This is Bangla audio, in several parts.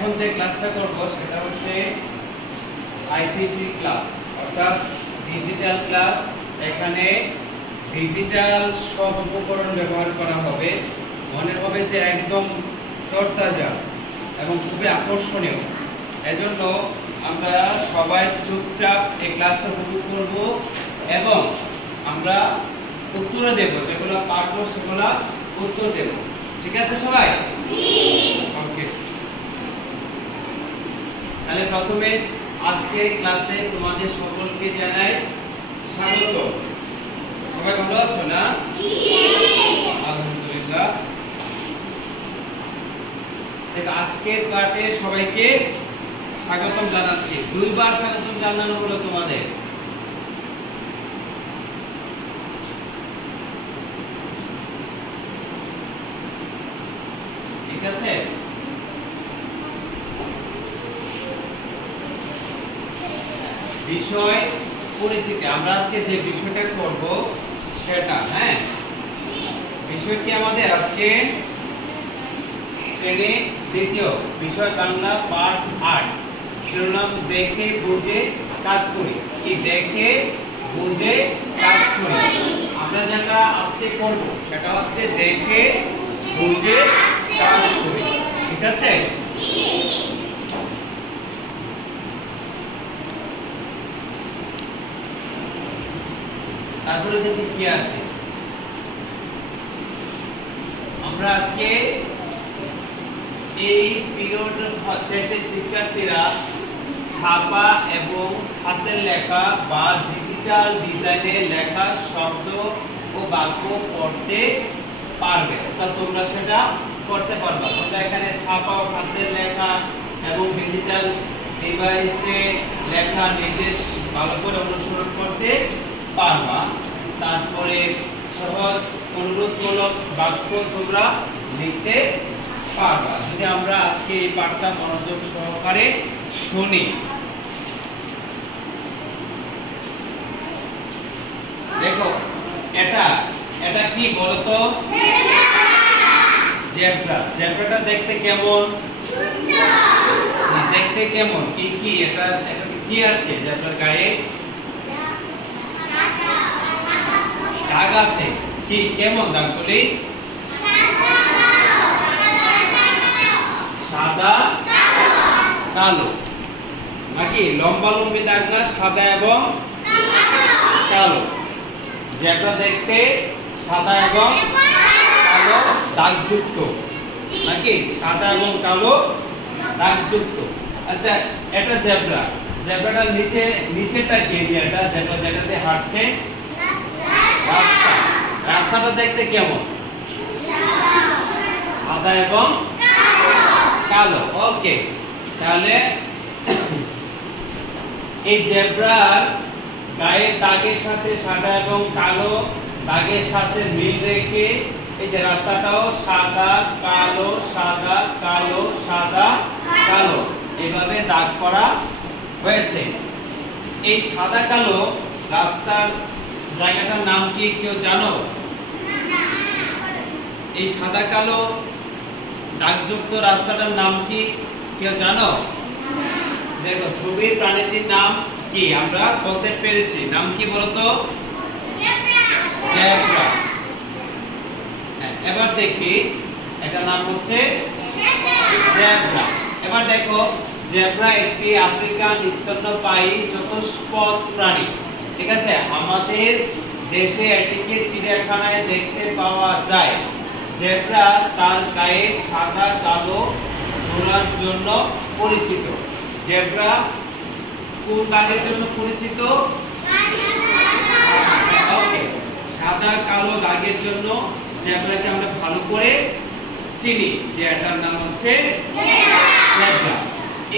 এখন যে ক্লাসটা করব সেটা হচ্ছে আইসিটি ক্লাস, অর্থাৎ ডিজিটাল ক্লাস। এখানে ডিজিটাল সব উপকরণ ব্যবহার করা হবে। মনে হবে যে একদম তরতাজা এবং খুবই আকর্ষণীয়। এজন্য আমরা সবাই চুপচাপ এই ক্লাসটা উপভোগ করব এবং আমরা উত্তর দেব, যেগুলো পারবো সেগুলো উত্তর দেব। ঠিক আছে সবাই? জি। ওকে, তাহলে প্রথমে আজকে ক্লাসে তোমাদের সকলকে জানাই স্বাগত। সবাই ভালো আছো না? জি। আলহামদুলিল্লাহ। দেখো আজকের পাঠে সবাইকে স্বাগতম জানাচ্ছি। দুইবার স্বাগতম জানানো হলো তোমাদের। ঠিক আছে? বিষয় পরিচিতি। আমরা আজকে যে বিষয়টা করব সেটা, হ্যাঁ, বিষয়টি আমাদের আজকে শ্রেণী দ্বিতীয়, বিষয় বাংলা পার্ট 8, শিরোনাম দেখে বুঝে কাজ করি। কি দেখে বুঝে কাজ করি? আমরা যেটা আজকে করব সেটা হচ্ছে দেখে বুঝে কাজ করি। ঠিক আছে? তারপরে দেখি কি আসে। আমরা আজকে এই পিরিয়ড শেষে শিক্ষার্থীরা ছাপা এবং হাতের লেখা বা ডিজিটাল ডিজাইনে লেখা শব্দ ও বাক্য পড়তে পারবে। অর্থাৎ তোমরা সেটা করতে পারবে। তোমরা এখানে ছাপা ও হাতের লেখা এবং ডিজিটাল ডিভাইসে লেখা নির্দেশ ভালো করে অনুসরণ করতে পারবা। তারপরে সহজ অনুরোধমূলক বাক্য তোমরা লিখতে পারবা যদি আমরা আজকে এই পাঠটা মনোযোগ সহকারে শুনি। দেখো এটা কি বলতো? জেব্রা। জেব্রাটা দেখতে কেমন? সুন্দর। দেখতে কেমন? কি এটা কি আছে জেব্রার গায়ে? দাগ আছে। কি কেমন দাগগুলি? সাদা কালো, নাকি লম্বা লম্বি দাগ না, সাদা এবং কালো। যেটা দেখতে সাদা এবং কালো দাগযুক্ত, নাকি সাদা এবং কালো দাগযুক্ত। আচ্ছা, এটা জেব্রা। জেব্রাটার নিচেটা কি? এটা জেব্রা যেটাতে হাঁটছে রাস্তা। রাস্তাটা দেখতে কেমন? সাদা এবং কালো। ওকে, তাহলে এই জেব্রার গায়ের দাগের সাথে সাদা এবং কালো দাগের সাথে মিল রেখে এই যে রাস্তাটাও সাদা কালো সাদা কালো সাদা কালো এইভাবে দাগ করা হয়েছে। এই সাদা কালো রাস্তার জায়গাটার নাম কি কেউ জানো? এই সাদা কালো দাগযুক্ত রাস্তাটার নাম কি কেউ জানো? দেখো, ছবির প্রাণীটির নাম কি আমরা বলতে পেরেছি। নাম কি বলতো? জেব্রা। এবার দেখি, এটা নাম হচ্ছে জেব্রা। এবার দেখো, জেব্রা একটি আফ্রিকান স্তন্যপায়ী চতুষ্পদ প্রাণী। ঠিক আছে? আমাদের দেশে এটিকে চিড়িয়াখানায় দেখতে পাওয়া যায়। জেব্রা তার গায়ে সাদা কালো ডোরার জন্য পরিচিত। জেব্রা কোন দাগের জন্য পরিচিত? ওকে, সাদা কালো দাগের জন্য জেব্রাকে আমরা ভালো করে চিনি, যে এটার নাম হচ্ছে জেব্রা।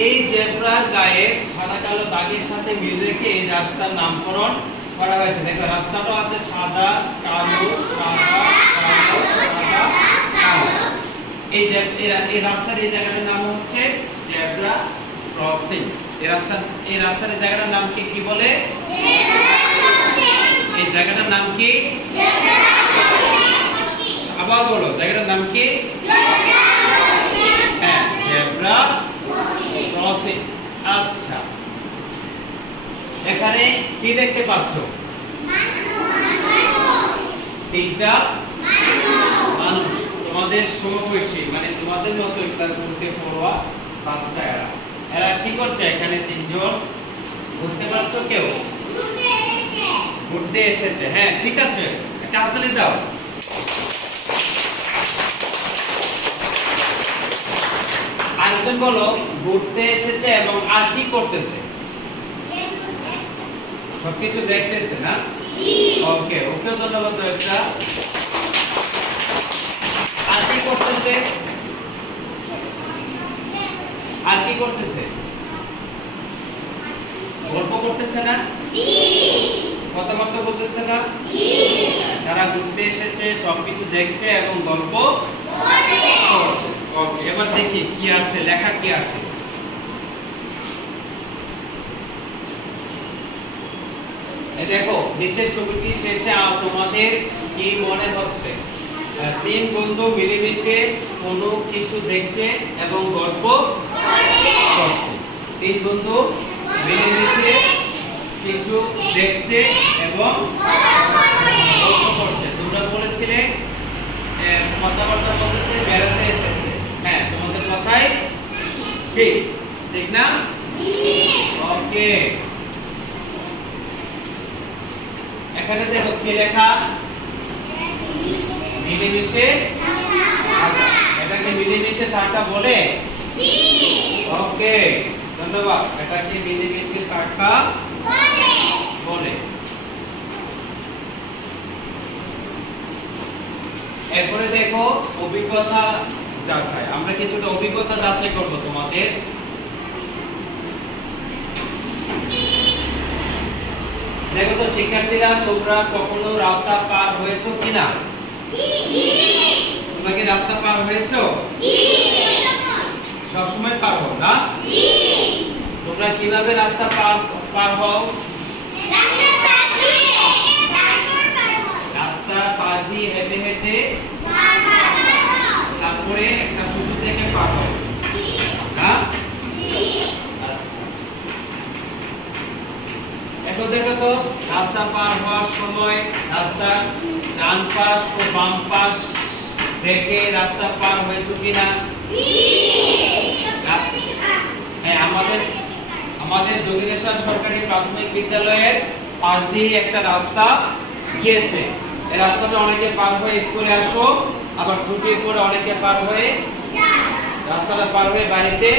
এই জেব্রার গায়ে সাদা কালো দাগের সাথে মিল রেখে এই রাস্তার নামকরণ করা হয়েছে। দেখো, রাস্তাটা আছে সাদা কালো সাদা কালো সাদা কালো। এই রাস্তার এই জায়গাটার নাম হচ্ছে জেব্রা ক্রসিং। এই রাস্তার এই জায়গাটার নাম কি বলে? এই জায়গাটার নাম কি? আবার বলো, জায়গাটার নাম কি? হ্যাঁ, জেব্রা এখানে কি দেখতে পাচ্ছ? তিনটা মানুষ, তোমাদের সমবয়সী, মানে তোমাদের মতো ক্লাস 2 পড়ুয়া বাচ্চা। এরা কি করছে? এখানে তিনজন, বুঝতে পারছো? কেউ ঘুরতে এসেছে। হ্যাঁ, ঠিক আছে, একটা হাততালি দাও। আরেকজন বলো, ঘুরতে এসেছে এবং আর কি করতেছে? সবকিছু দেখতেছে না? ওকে, ওকেও ধন্যবাদ। একটা আর কি করতেছে? আর কি করতেছে? গল্প করতেছে না? কথাবার্তা বলতেছে না? তারা ঘুরতে এসেছে, সবকিছু দেখছে এবং গল্প করছে। ওকে, এবার দেখি কি আসে, লেখা কি আসে। দেখো নিচের ছবিটি শেষে তোমাদের কি মনে হচ্ছে? তিন বন্ধু মিলেমিশে কোনো কিছু দেখছে এবং গল্প করছে। তিন বন্ধু মিলেমিশে কিছু দেখছে এবং গল্প করছে। তোমরা বলেছিলে কথাবার্তা বলতেছে, বেড়াতে এসেছে। হ্যাঁ, তোমাদের কথাই ঠিক, ঠিক না? ওকে, এখানে দেখো কি লেখা? মিলেমিশে থাকা। এটাকে মিলেমিশে থাকা বলে? ওকে, ধন্যবাদ। এটাকে মিলেমিশে থাকা বলে। এরপরে দেখো অভিজ্ঞতা যাচাই। আমরা কিছুটা অভিজ্ঞতা যাচাই করব তোমাদের। দেখো তো শিক্ষার্থীরা, তোমরা কখনো রাস্তা পার হয়েছো কিনা? তোমরা কি রাস্তা পার হয়েছো? সব সময় পার হও না? তোমরা কিভাবে রাস্তা পার হও? রাস্তা পার দিয়ে হেঁটে হেঁটে, তারপরে একটা সুতো থেকে পার হও না? এখন দেখো তো, রাস্তা পার হওয়ার সময় রাস্তা ডান পাশ ও বাম পাশ দেখে রাস্তা পার হয়েছে কিনা? হ্যাঁ, আমাদের দক্ষিণেশ্বর সরকারি প্রাথমিক বিদ্যালয়ের পাশ দিয়ে একটা রাস্তা গিয়েছে। এই রাস্তাটা অনেকে পার হয়ে স্কুলে আসো, আবার ছুটির পরে অনেকে পার হয়ে রাস্তাটা পার হয়ে বাড়িতে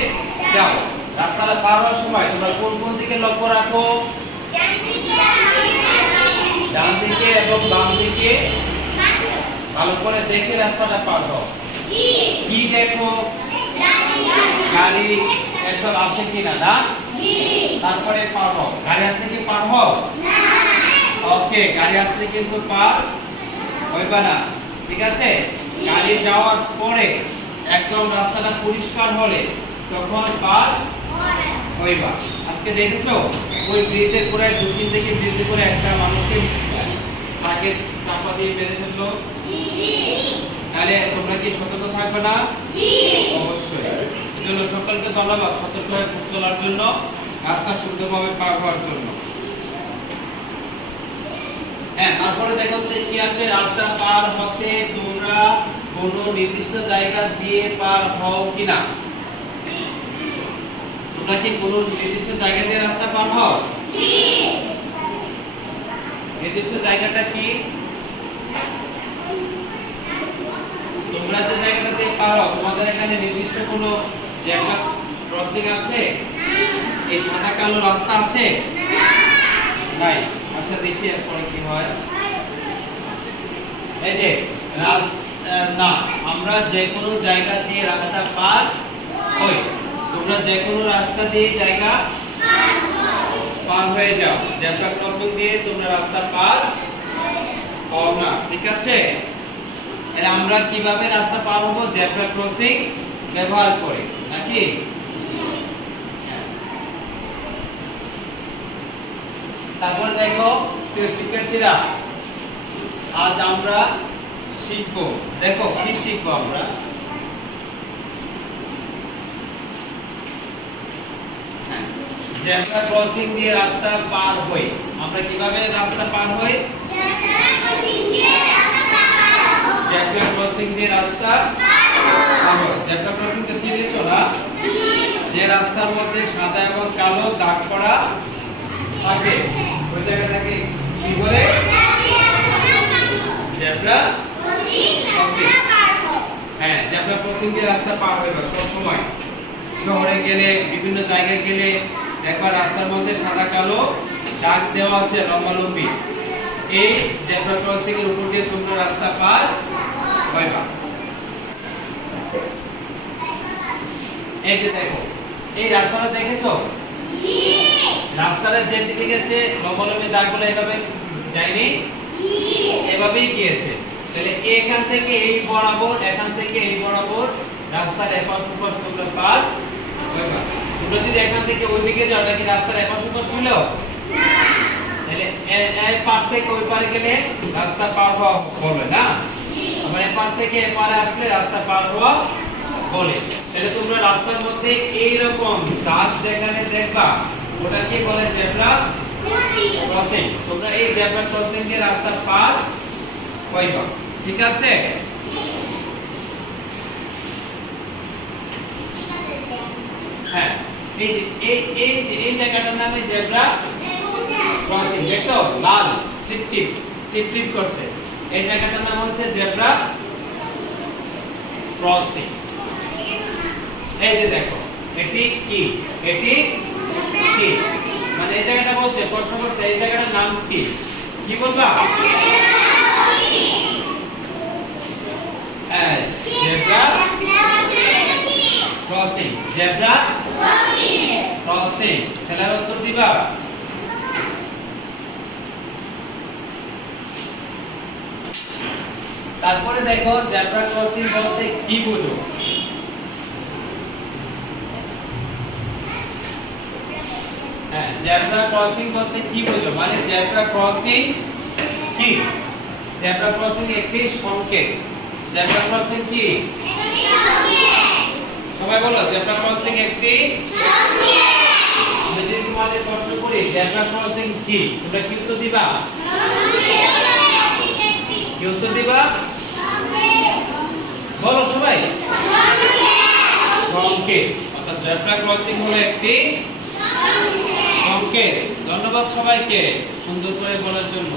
যাও। রাস্তাটা পার হওয়ার সময় তোমরা কোন কোন দিকে লক্ষ্য রাখো? ডান দিকে এবং বাম দিকে ভালো করে দেখে রাস্তাটা পার হও। কি দেখো? গাড়ি এসব আসে কিনা না? তারপরে পার হও। গাড়ি আসলে কি পার হও? ওকে, গাড়ি আসলে কিন্তু পার হইবা না, ঠিক আছে? গাড়ি যাওয়ার পরে একদম রাস্তাটা পরিষ্কার হলে তখন পার হইবা। আজকে দেখেছো ওই ব্রিজের পুরো দক্ষিণ থেকে ব্রিজের পুরো একটা মানুষকে তাকে চাপা দিয়ে বেঁধে ফেললো। তাহলে তোমরা কি সতর্ক থাকবে না? অবশ্যই। এজন্য সকলকে ধন্যবাদ সতর্কভাবে পথ চলার জন্য, রাস্তা সুন্দরভাবে পার হওয়ার জন্য। হ্যাঁ, তারপরে দেখো কি আছে? রাস্তা পার হতে তোমরা কোনো নির্দিষ্ট জায়গা দিয়ে পার হও কিনা? তোমরা কি কোনো নির্দিষ্ট জায়গা দিয়ে রাস্তা পার হও? নির্দিষ্ট জায়গাটা কি? তোমরা যে জায়গাটাতে পার হও, তোমাদের এখানে নির্দিষ্ট কোনো জায়গা ক্রসিং আছে? এই সাদা কালো রাস্তা আছে? নাই। আচ্ছা, দেখি এরপরে কি হয়। এই যে না, আমরা যে কোনো জায়গা দিয়ে রাস্তা পার হই। তোমরা যে কোনো রাস্তা দিয়ে জায়গা পার হয়ে যাও। জেব্রা ক্রসিং দিয়ে তোমরা রাস্তা পার হও না, ঠিক আছে? এর আমরা কিভাবে রাস্তা পার হবো? জেব্রা ক্রসিং ব্যবহার করে, নাকি? তারপর দেখো প্রিয় শিক্ষার্থীরা, আজ আমরা শিখবো, দেখো কি শিখবো আমরা? জেব্রা ক্রসিং দিয়ে রাস্তা পার হই। আমরা কিভাবে রাস্তা পার হই? জেব্রা ক্রসিং দিয়ে রাস্তা পার হই। জেব্রা ক্রসিং তো চিনেছো না? যে রাস্তার মধ্যে সাদা এবং কালো দাগ করা থাকে ওই জায়গাটাকে কি বলে? Zebra crossing. হ্যাঁ, জেব্রা ক্রসিং দিয়ে রাস্তা পার হইবা সব সময়। শহরে গেলে, বিভিন্ন জায়গায় গেলে একবার রাস্তার মধ্যে সাদা কালো দাগ দেওয়া আছে লম্বালম্বি। এই জেব্রা ক্রসিং এর উপর দিয়ে তোমরা রাস্তা পার হইবা। এই যে দেখো, এই রাস্তাটা দেখেছো? রাস্তাটা যে দিকে গেছে লম্বালম্বি দাগগুলো এভাবে যায়নি, এভাবেই গিয়েছে। তাহলে এখান থেকে এই বরাবর, এখান থেকে এই বরাবর রাস্তার এপাশ ওপাশ তোমরা পার হইবা। তোমরা যদি এখান থেকে ওই দিকে যাও, এটা কি রাস্তার এপাশ ওপাশ হইলো? তাহলে এই পার থেকে ওই পারে গেলে রাস্তা পার হওয়া বলে না, আবার এই পার থেকে এই পারে আসলে রাস্তা পার হওয়া বলে। তাহলে তোমরা রাস্তার মধ্যে এই রকম দাগ যেখানে দেখবা ওটা কি বলে? Zebra crossing. তোমরা এই জেব্রা ক্রসিং দিয়ে রাস্তা পার হইবা, ঠিক আছে? হ্যাঁ, এই যে এই জায়গাটার নাম জেব্রা ক্রসিং। দেখছো লাল টিপ টিপ টিপ টিপ করছে, এই জায়গাটার নাম হচ্ছে জেব্রা ক্রসিং। এই যে দেখো, এটি কি? এটি কি মানে এই জায়গাটা বলছে, প্রশ্ন করছে এই জায়গাটার নাম কি? কি বলবা? Zebra crossing. Zebra crossing. ছেলের উত্তর দিবা? তারপরে দেখো জেব্রা ক্রসিং বলতে কি বুঝো? হ্যাঁ, জেব্রা ক্রসিং বলতে কি বুঝো? মানে জেব্রা ক্রসিং কি? জেব্রা ক্রসিং একটি সংকেত। জেব্রা ক্রসিং কি? সবাই বলো, জেব্রা ক্রসিং একটি সংকেত। যদি তোমাদের প্রশ্ন করি জেব্রা ক্রসিং কি, তোমরা কি উত্তর দিবা? কি উত্তর দিবা? বলো সবাই। সংকেত। অর্থাৎ জেব্রা ক্রসিং হলো একটি সংকেত। ধন্যবাদ সবাইকে সুন্দর করে বলার জন্য।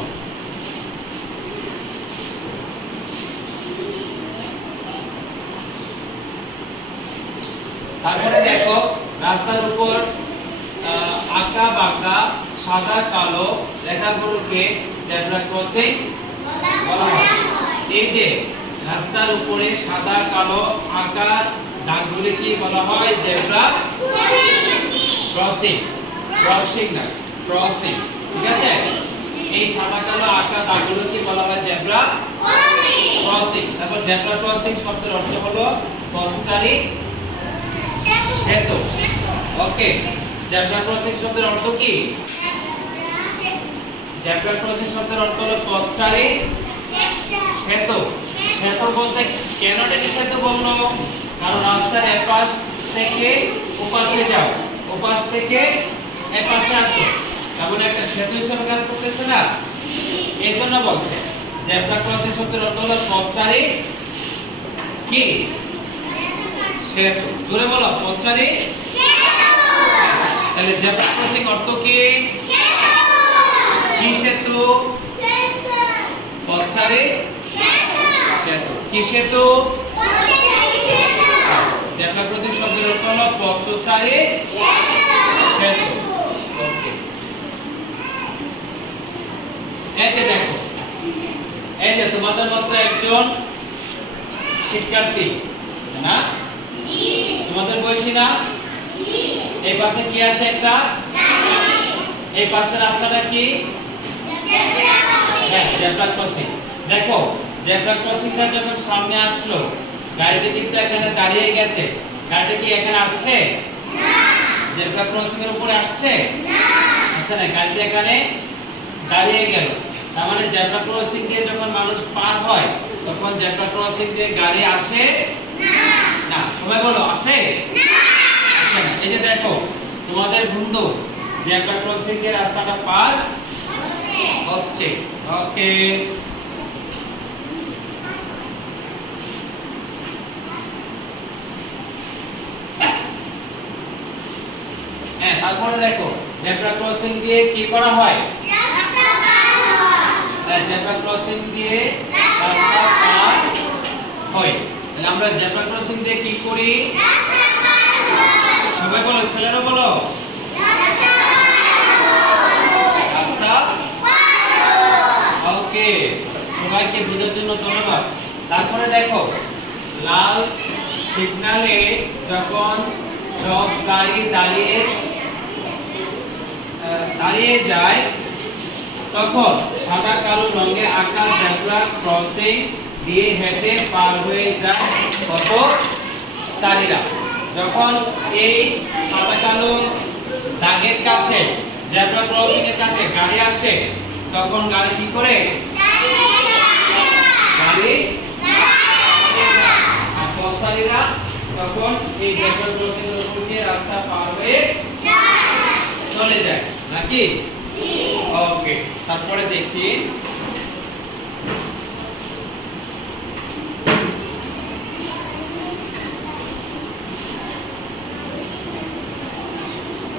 তারপরে দেখো রাস্তার উপর আঁকা বাঁকা সাদা কালো রেখাগুলোকে জেব্রা ক্রসিং বলা হয়। এই যে রাস্তার উপরে সাদা কালো আঁকা দাগগুলোকে বলা হয় জেব্রা ক্রসিং। ক্রসিং না, ক্রসিং, ঠিক আছে? এই সাদা কালো আঁকা দাগগুলোকে বলা হয় জেব্রা ক্রসিং। তারপর জেব্রা ক্রসিং শব্দের অর্থ হলো পথচারী সেতু। ওকে, জেব্রা ক্রসিং শব্দের অর্থ কি? জেব্রা ক্রসিং শব্দের অর্থ হলো পথচারী সেতু। সেতু বলতে কেন এটাকে সেতু বললো? কারণ রাস্তার এপাশ থেকে ওপাশে যাও, ওপাশ থেকে এপাশে আসো, এমন একটা সেতু হিসেবে কাজ করতেছে না? এই জন্য বলছে জেব্রা ক্রসিং শব্দের অর্থ হলো পথচারী কি সেতু। জোরে বলো, পথচারী সেতু। তাহলে জেব্রা ক্রসিং অর্থ কি? কি সেতু? পথচারী সেতু। কি সেতু? জেব্রা ক্রসিং শব্দের অর্থ হলো পথচারী সেতু। ওকে, এই যে দেখো, এই যে তোমাদের মতো একজন শিক্ষার্থী না, তোমাদের বয়সী না? এই পাশে কি আছে? একটা এই পাশের রাস্তাটা কি? হ্যাঁ, জেব্রা ক্রসিং। দেখো জেব্রা ক্রসিংটা যখন সামনে আসলো, গাড়িটা কিন্তু এখানে দাঁড়িয়ে গেছে। গাড়িটা কি এখানে আসছে? না। জেব্রা ক্রসিং এর উপরে আসছে? না। আচ্ছা, না, গাড়িটা এখানে দাঁড়িয়ে গেল। তার মানে জেব্রা ক্রসিং দিয়ে যখন মানুষ পার হয় তখন জেব্রা ক্রসিং দিয়ে গাড়ি আসে না। না, সবাই বলো, আসে না। আচ্ছা, না, এই যে দেখো তোমাদের বন্ধু জেব্রা ক্রসিং এর রাস্তাটা পার হচ্ছে। ওকে, হ্যাঁ, তারপরে দেখো জেব্রা ক্রসিং দিয়ে কি করা হয়? রাস্তা পার হয়। জেব্রা ক্রসিং দিয়ে রাস্তা পার হয়। তাহলে আমরা জেব্রা ক্রসিং দিয়ে কি করি? রাস্তা পার হয়। সবাই বলো, ছেলেরা বলো, রাস্তা পার হয়। ওকে, সবাইকে বোঝার জন্য ধন্যবাদ। তারপরে দেখো লাল সিগন্যালে যখন সব গাড়ি দাঁড়িয়ে যায় তখন সাদা কালো রঙে আঁকা জেব্রা ক্রসিং দিয়ে হেঁটে পার হয়ে যায় পথচারীরা। যখন এই সাদা কালো দাগের কাছে জেব্রা ক্রসিং এর কাছে গাড়ি আসে তখন গাড়ি কি করে? গাড়ি পথচারীরা তখন এই জেব্রা ক্রসিং এর উপর দিয়ে রাস্তা পার হয়ে চলে যায় নাকি? ওকে, তারপরে দেখি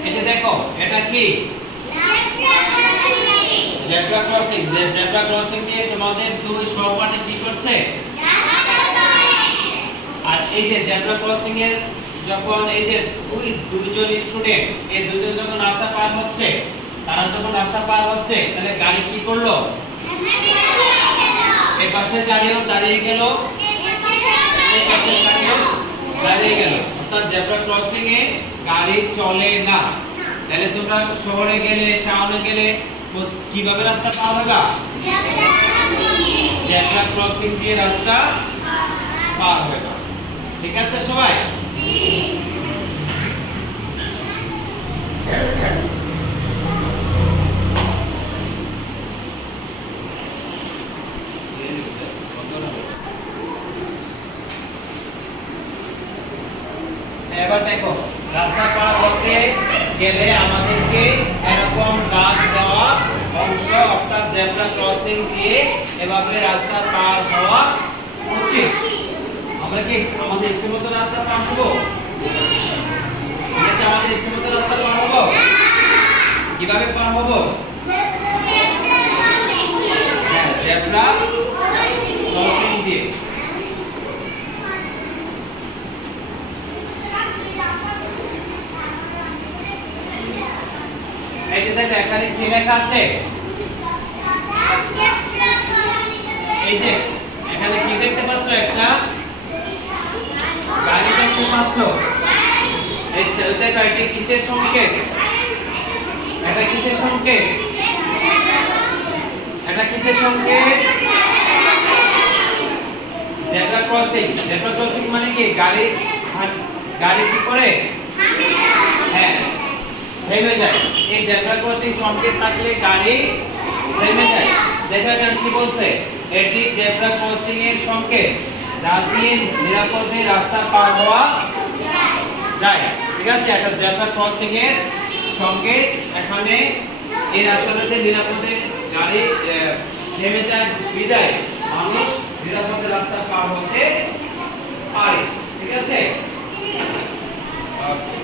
এই যে দেখো এটা কি? Zebra crossing. জেব্রা ক্রসিং দিয়ে তোমাদের দুই সহপাঠী কি করছে? আর এই যে জেব্রা ক্রসিং এর যখন এই যে দুইজন স্টুডেন্ট এই দুইজন যখন রাস্তা পার হচ্ছে, তারা যখন রাস্তা পার হচ্ছে তাহলে গাড়ি কি করলো? এই পাশের গাড়িও দাঁড়িয়ে গেল, এই পাশের গাড়িও দাঁড়িয়ে গেল। অর্থাৎ জেব্রা ক্রসিং এ গাড়ি চলে না। তাহলে তোমরা শহরে গেলে, টাউনে গেলে কিভাবে রাস্তা পার হবে? জেব্রা ক্রসিং দিয়ে রাস্তা পার হবে। ঠিক আছে সবাই? এবার দেখো রাস্তা পার হতে গেলে আমাদেরকে এরকম দাগ দেওয়া অংশ অর্থাৎ জেব্রা ক্রসিং দিয়ে এভাবে রাস্তা পার হওয়া উচিত। আমরা কি আমাদের ইচ্ছে মতো রাস্তা পার হবো? আমাদের ইচ্ছে মতো রাস্তা পার হবো? কিভাবে পার হবো? জেব্রা ক্রসিং দিয়ে। এই যে দেখো এখানে কি লেখা আছে? এই যে এখানে কি দেখতে পাচ্ছ? একটা গাড়ি দেখতে পাচ্ছ? এই দেখো এটা কিসের সংকেত? এটা কিসের সংকেত? এটা কিসের সংকেত? Zebra crossing. জেব্রা ক্রসিং মানে কি? গাড়ি কি করে? হ্যাঁ, থেমে যায়। এই জেব্রা ক্রসিং সংকেত থাকলে গাড়ি থেমে যায়। দেখো এখানে কি বলছে? এটি জেব্রা ক্রসিং এর সংকেত যা দিয়ে নিরাপদে রাস্তা পার হওয়া যায়। ঠিক আছে, এটা জেব্রা ক্রসিং এর সংকেত। এখানে এই রাস্তাটাতে নিরাপদে গাড়ি থেমে যায় বিদায় মানুষ নিরাপদে রাস্তা পার হতে পারে। ঠিক আছে? ওকে,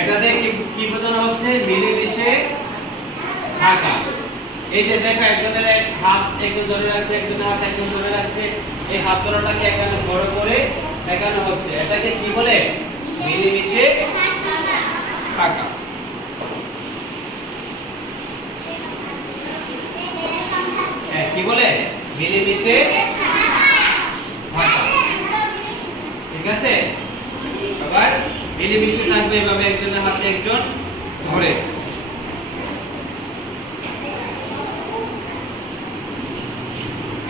এটাতে কি বোঝানো হচ্ছে? মিলেমিশে থাকা। এই যে দেখো একজনের হাত একজন ধরে রাখছে, একজনের হাত একজন ধরে রাখছে। এই হাত ধরাটাকে এখানে বড় করে দেখানো হচ্ছে। এটাকে কি বলে? মিলেমিশে থাকা। হ্যাঁ, কি বলে? মিলেমিশে থাকা। ঠিক আছে, সবাই মিলেমিশে থাকবে এভাবে একজনের হাতে একজন ধরে।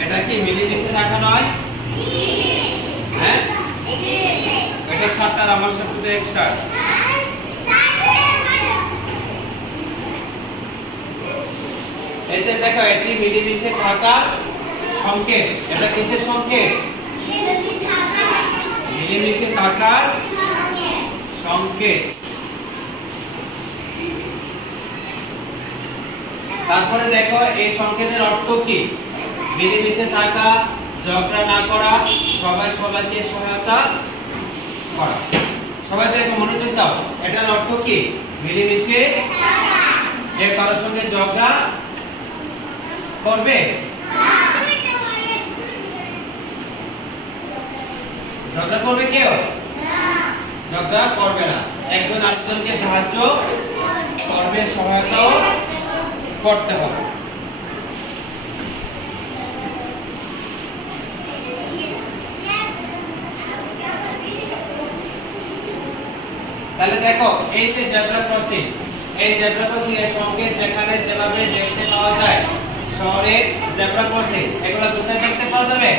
এটা কি মিলেমিশে থাকা নয়? হ্যাঁ, এটা শার্ট আর আমার সাথে এক শার্ট। এতে দেখো এটি মিলেমিশে থাকার সংকেত। এটা কিসের সংকেত? মিলেমিশে থাকার সংকেত। তারপরে দেখো এই সংকেতের অর্থ কি? মিলেমিশে থাকা, ঝগড়া না করা, সবাই সবাইকে সহায়তা করা। সবাই দেখো মনোযোগ দাও, এটার অর্থ কি? মিলেমিশে এর কারোর সঙ্গে ঝগড়া করবে? ঝগড়া করবে কেউ? ঝগড়া করবে না। একজন আরেকজনকে সাহায্য করবে, সহায়তাও করতে হবে। তাহলে দেখো এই যে জেব্রা ক্রসিং, এই জেব্রা ক্রসিং এর সংকেত যেখানে যেভাবে দেখতে পাওয়া যায়, শহরে জেব্রা ক্রসিং এগুলো কোথায় দেখতে পাওয়া যাবে?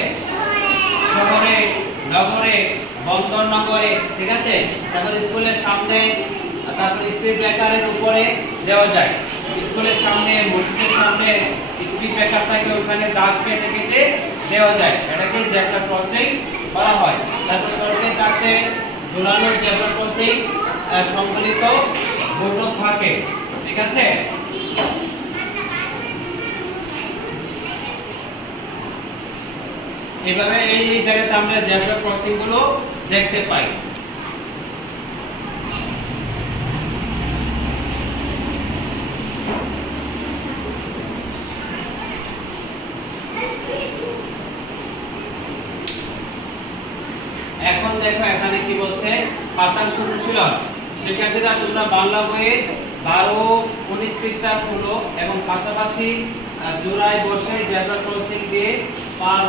শহরে, নগরে, বন্দর নগরে, ঠিক আছে? তারপর স্কুলের সামনে, তারপর স্পিড ব্রেকারের উপরে দেওয়া যায়। স্কুলের সামনে, মসজিদের সামনে স্পিড ব্রেকার থাকে, ওখানে দাগ কেটে কেটে দেওয়া যায়। এটাকে জেব্রা ক্রসিং বলা হয়। তারপর সড়কের কাছে ঝুলানো জেব্রা ক্রসিং সংকলিত বোর্ড থাকে, ঠিক আছে? এভাবে এই জায়গাতে আমরা জেব্রা ক্রসিং গুলো দেখতে পাই। এখন দেখো এখানে কি বলছে? পাঠ্যাংশ অনুশীলন। শিক্ষার্থীরা তোমরা বাংলা বইয়ে 12, 19 পৃষ্ঠা খুলো এবং পাশাপাশি জোড়ায় বসে জেব্রা ক্রসিং দিয়ে পার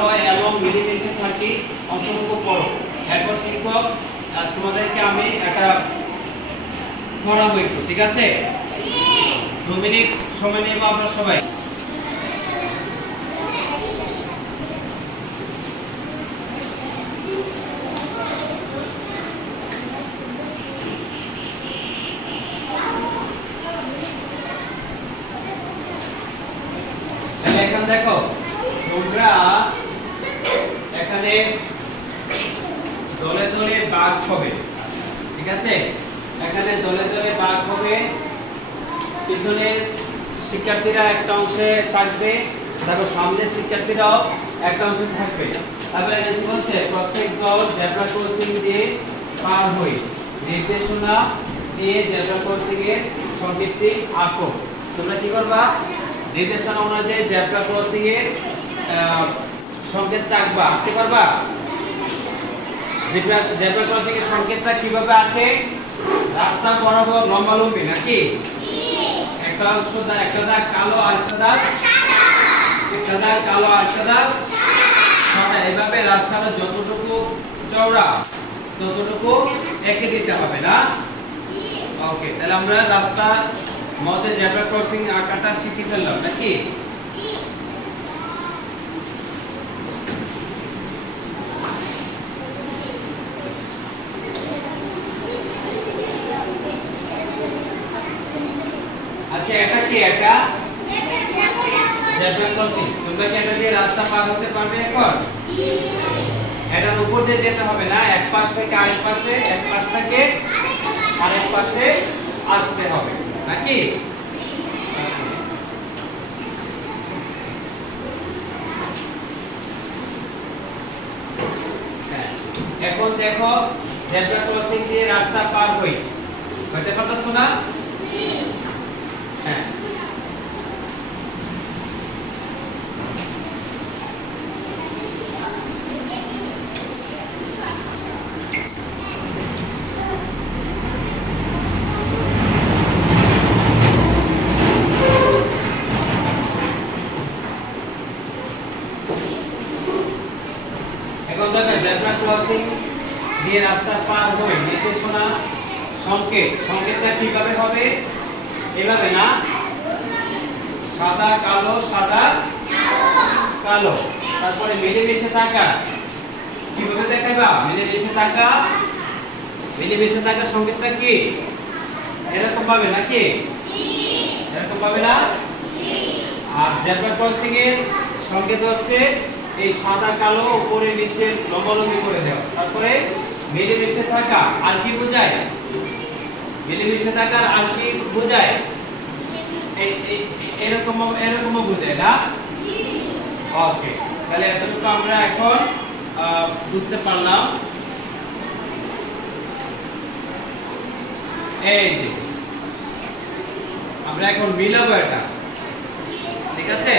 হয় এবং মিলেমিশে থাকি অংশটুকু পড়ো। এরপর শিক্ষক তোমাদেরকে আমি একটা পড়াবো একটু, ঠিক আছে? 2 মিনিট সময় নেব আমরা সবাই। এখন দেখো তোমরা এখানে দলে দলে ভাগ হবে, ঠিক আছে? এখানে দলে দলে ভাগ হবে। পিছনের শিক্ষার্থীরা একটা অংশে থাকবে, তারপর সামনের শিক্ষার্থীরাও একটা অংশে থাকবে। তারপরে কি বলছে? প্রত্যেক দল জেব্রা ক্রসিং দিয়ে পার হই। নির্দেশনা দিয়ে জেব্রা ক্রসিং এর সংকেতটি আঁকো। তোমরা কি করবা? নির্দেশনা অনুযায়ী জেব্রা ক্রসিং এর সংকেত আঁকবা। আঁকতে পারবা? জেব্রা ক্রসিং এর সংকেতটা কিভাবে আঁকে? রাস্তা বরাবর লম্বালম্বি নাকি? একটা অংশ একটা দাগ কালো আর একটা দাগ কালো আর একটা দাগ সাদা। এইভাবে রাস্তাটা যতটুকু চওড়া ততটুকু এঁকে দিতে হবে না? ওকে, তাহলে আমরা রাস্তার মধ্যে জেব্রা ক্রসিং আঁকাটা শিখে ফেললাম নাকি? আচ্ছা, এটা কি? এটা জেব্রা ক্রসিং। তোমরা কি এটা দিয়ে রাস্তা পার হতে পারবে এখন? এটার উপর দিয়ে যেতে হবে না, এক পাশ থেকে আরেক পাশে, এক পাশ থেকে আরেক পাশে আসতে হবে নাকি? এখন দেখো জেব্রা ক্রসিং দিয়ে রাস্তা পার হতে পারছো না? হ্যাঁ। জেব্রা ক্রসিং দিয়ে রাস্তা পার হয়ে নির্দেশনা সংকেতটা কিভাবে হবে? এভাবে না, সাদা কালো সাদা কালো। তারপরে মিলেমিশে থাকা কিভাবে দেখাবা? মিলেমিশে থাকা সংকেতটা কি? এরকম ভাবে নাকি? এরকম পাবে না? আর জেব্রা ক্রসিং এর সংকেত হচ্ছে এই সাদা কালো উপরে নিচে লম্বালম্বি করে দেওয়া। তারপরে মিলেমিশে থাকা আর কি বোঝায়? মিলেমিশে থাকা আর কি বোঝায়? এরকম বোঝায় না? ওকে, তাহলে এতটুকু আমরা এখন বুঝতে পারলাম। এই যে আমরা এখন মিলাবো এটা, ঠিক আছে?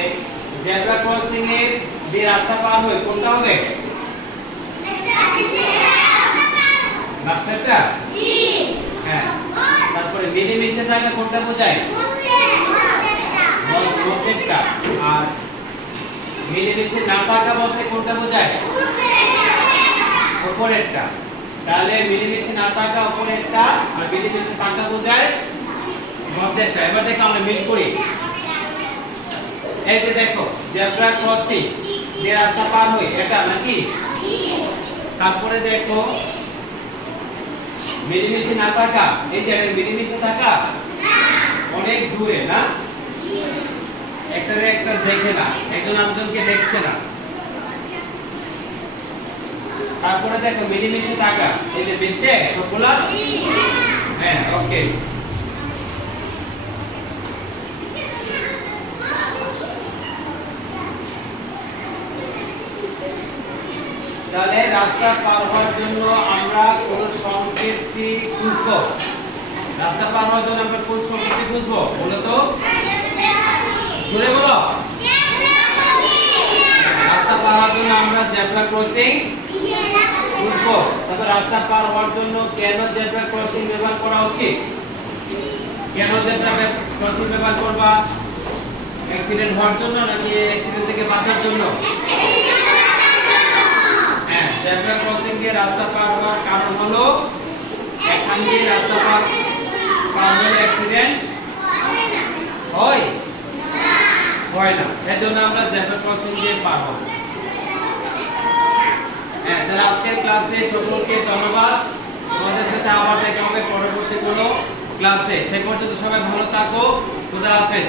এই জেব্রা ক্রসিং এর যে রাস্তা পার হয় কোনটা হবে? মাস্টারটা? জি। হ্যাঁ, তারপরে মিলেমিশে থাকা কোনটা বোঝায়? মধ্যেরটা। আর মিলেমিশে না থাকা বলতে কোনটা বোঝায়? উপরেরটা। তাহলে মিলেমিশে না থাকা উপরেরটা আর মিলেমিশে থাকা বোঝায় মধ্যেরটা। এবার দেখো আমরা মিল করি। এই যে দেখো জেব্রা ক্রসিং যে রাস্তা পার হয় এটা নাকি? তারপরে দেখো মিলেমিশে না থাকা, এই যে মিলেমিশে থাকা অনেক দূরে না, একটারে একটা দেখে না, একজন আরেকজনকে দেখছে না। তারপরে দেখো মিলেমিশে থাকা, এই যে দেখছে সবগুলা। হ্যাঁ, ওকে। তাহলে রাস্তা পার হওয়ার জন্য আমরা কোন সংকেতটি খুঁজবো? রাস্তা পার হওয়ার জন্য আমরা কোন সংকেতটি খুঁজবো বলো তো? জোরে বলো। রাস্তা পার হওয়ার জন্য আমরা জেব্রা ক্রসিং খুঁজবো। তবে রাস্তা পার হওয়ার জন্য কেন জেব্রা ক্রসিং ব্যবহার করা উচিত? কেন জেব্রা ক্রসিং ব্যবহার করবা? অ্যাক্সিডেন্ট হওয়ার জন্য নাকি অ্যাক্সিডেন্ট থেকে বাঁচার জন্য? হ্যাঁ, জেব্রা ক্রসিং দিয়ে রাস্তা পার হওয়ার কারণ হলো এখান দিয়ে রাস্তা পার হলে অ্যাক্সিডেন্ট হয় না, এজন্য আমরা জেব্রা ক্রসিং দিয়ে পার হব। হ্যাঁ, তাহলে আজকের ক্লাসে সকলকে ধন্যবাদ। তোমাদের সাথে আবার দেখা হবে পরবর্তী কোনো ক্লাসে। সে পর্যন্ত সবাই ভালো থাকো। খোদা হাফেজ।